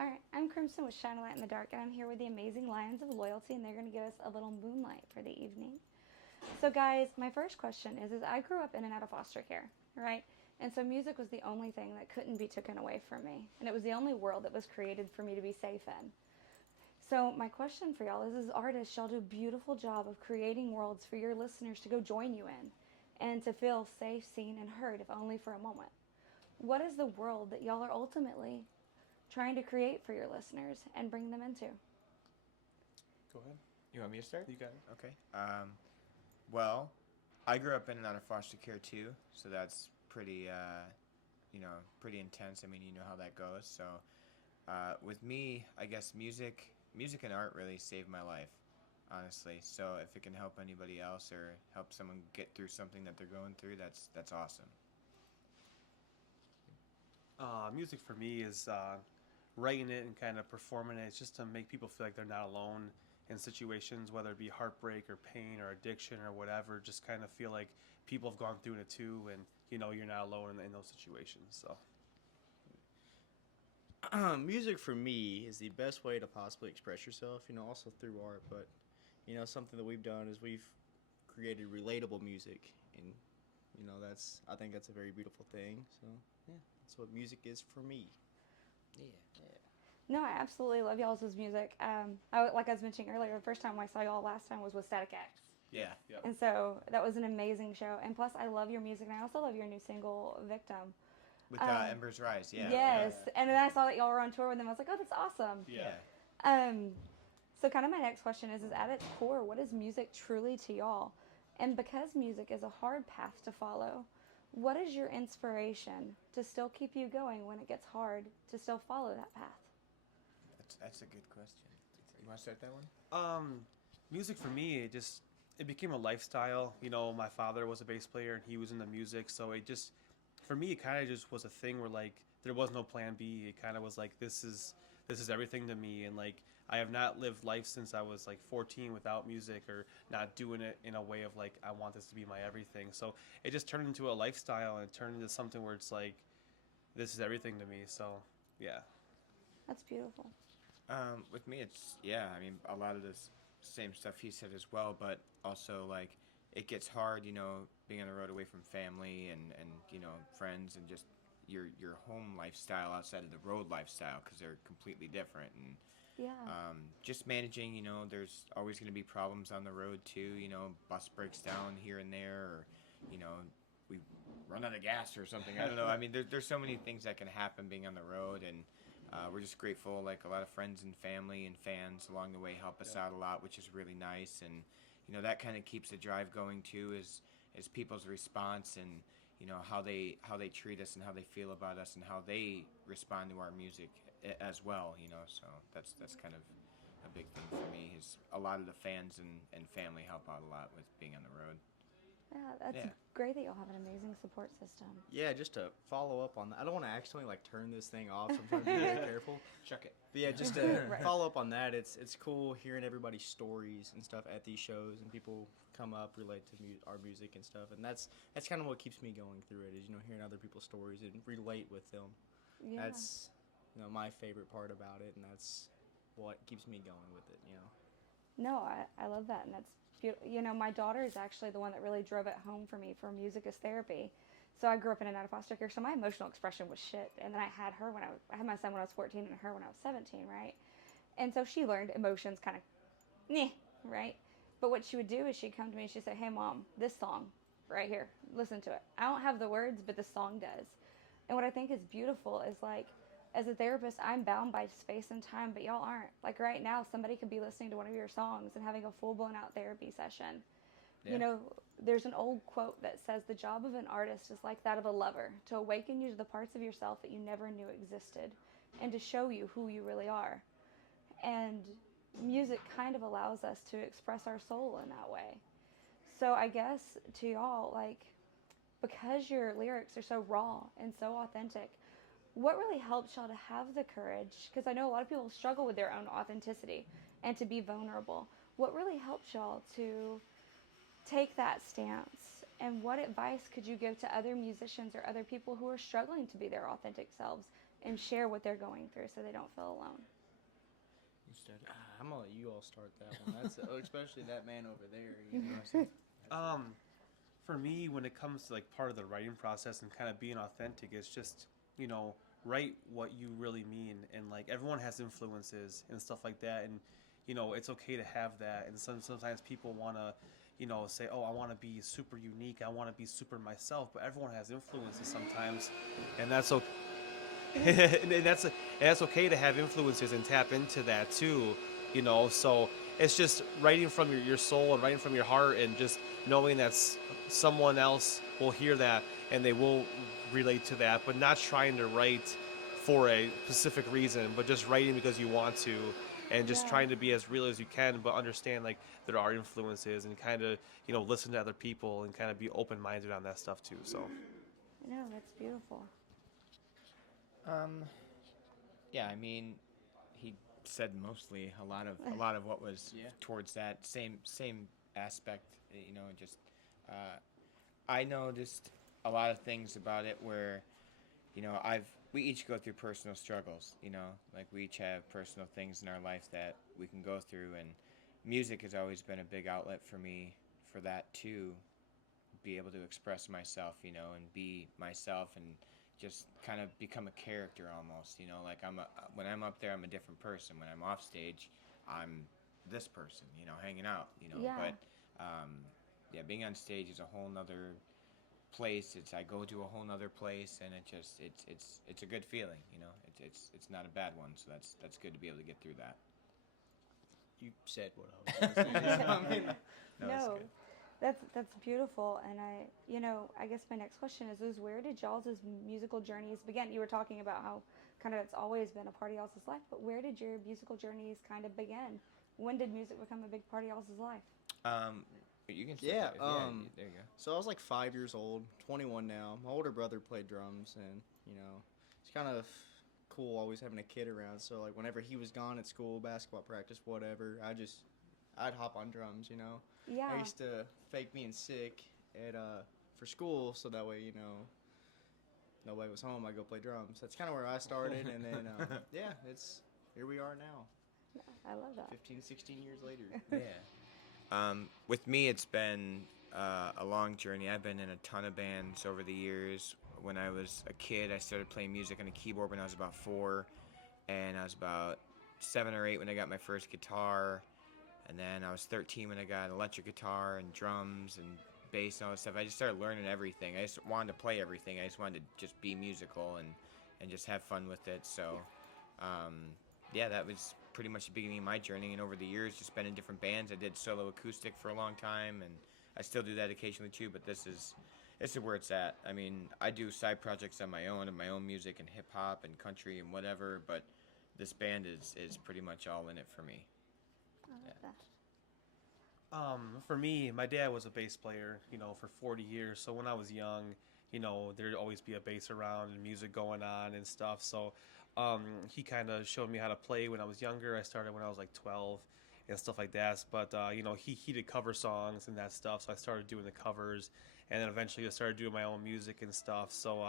All right, I'm Crimson with Shine a Light in the Dark, and I'm here with the amazing Lions of Loyalty, and they're going to give us a little moonlight for the evening. So, guys, my first question is I grew up in and out of foster care, right? And so music was the only thing that couldn't be taken away from me, and it was the only world that was created for me to be safe in. So, my question for y'all is, as artists, y'all do a beautiful job of creating worlds for your listeners to go join you in, and to feel safe, seen, and heard, if only for a moment. What is the world that y'all are ultimately trying to create for your listeners and bring them into? Go ahead. You want me to start? You got it. Okay. Well, I grew up in and out of foster care too, so that's pretty, pretty intense. I mean, you know how that goes. So, with me, I guess music and art really saved my life, honestly. So if it can help anybody else or help someone get through something that they're going through, that's awesome. Music for me is writing it and kind of performing it. It's just to make people feel like they're not alone in situations, whether it be heartbreak or pain or addiction or whatever. Just kind of feel like people have gone through it too, and you're not alone in those situations. So Music for me is the best way to possibly express yourself, also through art. But, something that we've done is we've created relatable music. And, I think that's a very beautiful thing. So, yeah, that's what music is for me. Yeah. No, I absolutely love y'all's music. Like I was mentioning earlier, the first time I saw y'all last time was with Static X. Yeah. yeah, And so that was an amazing show. And plus, I love your music, and I also love your new single, Victim. With Um, Embers Rise, yeah. Yes. And then I saw that y'all were on tour with them. I was like, oh, that's awesome. yeah. Um, so kind of my next question is at its core, what is music truly to y'all? And because music is a hard path to follow, what is your inspiration to still keep you going when it gets hard, to still follow that path? That's a good question. You want to start that one? Um, Music for me, it became a lifestyle. My father was a bass player and he was into music, so it just for me it kind of just was a thing where like there was no plan B. It kind of was like this is everything to me, and like I have not lived life since I was like 14 without music or not doing it in a way of like I want this to be my everything. So it just turned into a lifestyle and it turned into something where it's like this is everything to me. So yeah. That's beautiful. With me, it's yeah. I mean, a lot of this same stuff he said as well, but also like it gets hard, being on the road away from family and friends and just your home lifestyle outside of the road lifestyle because they're completely different and Yeah. just managing. There's always going to be problems on the road too. Bus breaks down here and there, or you know, we run out of gas or something. I don't know. I mean, there's so many things that can happen being on the road, and we're just grateful. Like a lot of friends and family and fans along the way help us out a lot, which is really nice. And that kind of keeps the drive going too. Is people's response and how they treat us and how they feel about us and how they respond to our music as well. So that's kind of a big thing for me. Is a lot of the fans and family help out a lot with being on the road. Yeah, that's Yeah. great that y'all have an amazing support system. Yeah, just to follow up on that, I don't want to accidentally like turn this thing off, so I'm trying to be very careful. Chuck it. But yeah, just to Right. follow up on that, it's cool hearing everybody's stories and stuff at these shows, and people come up, relate to our music and stuff, and that's kind of what keeps me going through it, is hearing other people's stories and relate with them. Yeah. That's my favorite part about it, and that's what keeps me going with it. No, I love that, and that's beautiful. My daughter is actually the one that really drove it home for me for music as therapy. So I grew up in and out of foster care, so my emotional expression was shit. And then I had her I had my son when I was 14 and her when I was 17, right? And so she learned emotions kind of, meh, right? But what she would do is she'd come to me and she'd say, hey, Mom, this song right here, listen to it. I don't have the words, but the song does. And what I think is beautiful is like, as a therapist, I'm bound by space and time, but y'all aren't. Like right now, somebody could be listening to one of your songs and having a full blown out therapy session. Yeah. There's an old quote that says the job of an artist is like that of a lover, to awaken you to the parts of yourself that you never knew existed and to show you who you really are. And music kind of allows us to express our soul in that way. So I guess to y'all, like, because your lyrics are so raw and so authentic, what really helps y'all to have the courage? Because I know a lot of people struggle with their own authenticity and to be vulnerable. What really helps y'all to take that stance? And what advice could you give to other musicians or other people who are struggling to be their authentic selves and share what they're going through so they don't feel alone. I'm gonna let you all start that one. That's especially that man over there. You know, so For me, when it comes to like part of the writing process and kind of being authentic, it's just, you know, write what you really mean. And like everyone has influences and stuff like that. And, you know, it's okay to have that. And sometimes people want to, you know, say, oh, I want to be super unique. I want to be super myself. But everyone has influences sometimes. And that's okay. and that's okay to have influences and tap into that too, you know. So it's just writing from your soul and writing from your heart, and just knowing that someone else will hear that and they will relate to that, but not trying to write for a specific reason, but just writing because you want to, and just Yeah. trying to be as real as you can, but understand like there are influences, and kind of, you know, listen to other people and kind of be open-minded on that stuff too. So No, that's beautiful. Yeah, I mean, he said mostly a lot of what was Yeah. towards that same aspect. You know, just I noticed a lot of things about it where, you know, we each go through personal struggles. You know, like we each have personal things in our life that we can go through, and music has always been a big outlet for me for that too. Be able to express myself, you know, and be myself, and just kind of become a character almost, you know. Like when I'm up there, I'm a different person. When I'm off stage, I'm this person, you know, hanging out, you know. Yeah. But yeah, being on stage is a whole nother place. I go to a whole nother place, and it's a good feeling, you know. It's not a bad one, so that's good to be able to get through that. you said what I was gonna say. I mean, No, it's No, good. that's beautiful. And I guess my next question is where did y'all's musical journeys begin? You were talking about how kind of it's always been a part of y'all's life, but where did your musical journeys kind of begin? When did music become a big part of y'all's life? You can Yeah, there you go. so I was like 5 years old, 21 now. My older brother played drums, and you know, it's kind of cool always having a kid around. So like whenever he was gone at school, basketball practice, whatever, I'd hop on drums. You know, Yeah. I used to fake being sick at for school, so that way, you know, nobody was home. I'd go play drums. That's kind of where I started, and then yeah, it's here we are now, I love that. 15, 16 years later. Yeah. With me, it's been a long journey. I've been in a ton of bands over the years. When I was a kid, I started playing music on a keyboard when I was about 4, and I was about 7 or 8 when I got my first guitar, and then I was 13 when I got an electric guitar and drums and bass and all that stuff. I just started learning everything. I just wanted to play everything. I just wanted to just be musical and just have fun with it. So, yeah, that was pretty much the beginning of my journey. And over the years, just been in different bands. I did solo acoustic for a long time, and I still do that occasionally too. But this is where it's at. I mean, I do side projects on my own, of my own music and hip hop and country and whatever. But this band is pretty much all in it for me. I love that. For me, my dad was a bass player, you know, for 40 years. So when I was young, you know, there'd always be a bass around and music going on and stuff. So he kind of showed me how to play when I was younger. I started when I was like 12 and stuff like that. But, you know, he did cover songs and that stuff. So I started doing the covers, and then eventually I started doing my own music and stuff. So,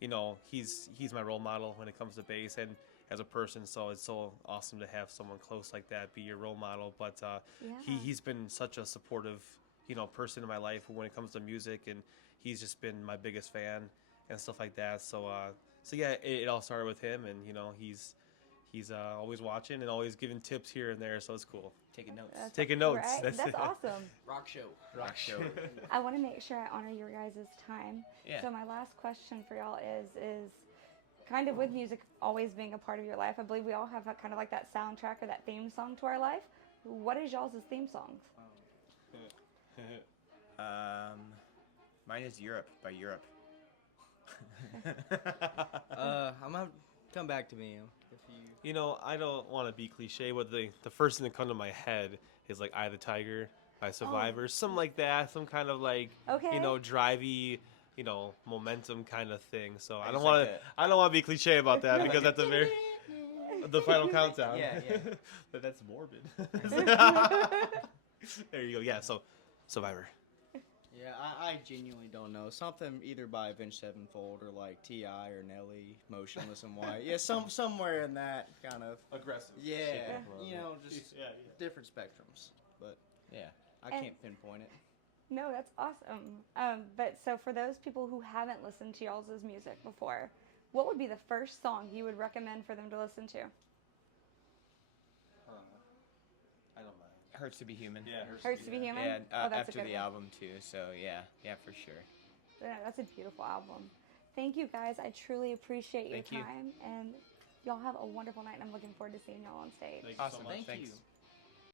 you know, he's my role model when it comes to bass and as a person. So it's so awesome to have someone close like that be your role model. But Yeah. he's been such a supportive, you know, person in my life when it comes to music, and he's just been my biggest fan and stuff like that. So yeah, it all started with him, and you know, he's always watching and always giving tips here and there. So it's cool. Taking notes. Taking notes. Right? That's awesome. Rock show. Rock show. I want to make sure I honor your guys' time. Yeah. So my last question for y'all is kind of with music always being a part of your life. I believe we all have kind of like that soundtrack or that theme song to our life. What is y'all's theme songs? Mine is Europe by Europe. I'm gonna come back to me if you. You know, I don't want to be cliche, but the first thing that come to my head is like "Eye of the Tiger" by Survivor, something like that, some kind of like, Okay. you know, drivey, you know, momentum kind of thing. So I just don't like want to, I don't want to be cliche about that because Like that's a very the final countdown. Yeah, yeah. But that's morbid. There you go. Yeah. So Survivor. Yeah, I genuinely don't know. Something either by Avenged Sevenfold or like T.I. or Nelly, Motionless in White. Yeah, somewhere in that kind of. Aggressive. Yeah, Shape of you know, just yeah. different spectrums. But Yeah. I And- can't pinpoint it. No, that's awesome. But so for those people who haven't listened to y'all's music before, what would be the first song you would recommend for them to listen to? I don't mind. Hurts to be human. Yeah, Hurts to be Human? Yeah, Oh, that's a after good the one. album too. So yeah, for sure. Yeah, that's a beautiful album. Thank you guys. I truly appreciate your Thank you. time, and y'all have a wonderful night. And I'm looking forward to seeing y'all on stage. Thank you Awesome. so much. Thank Thanks. you.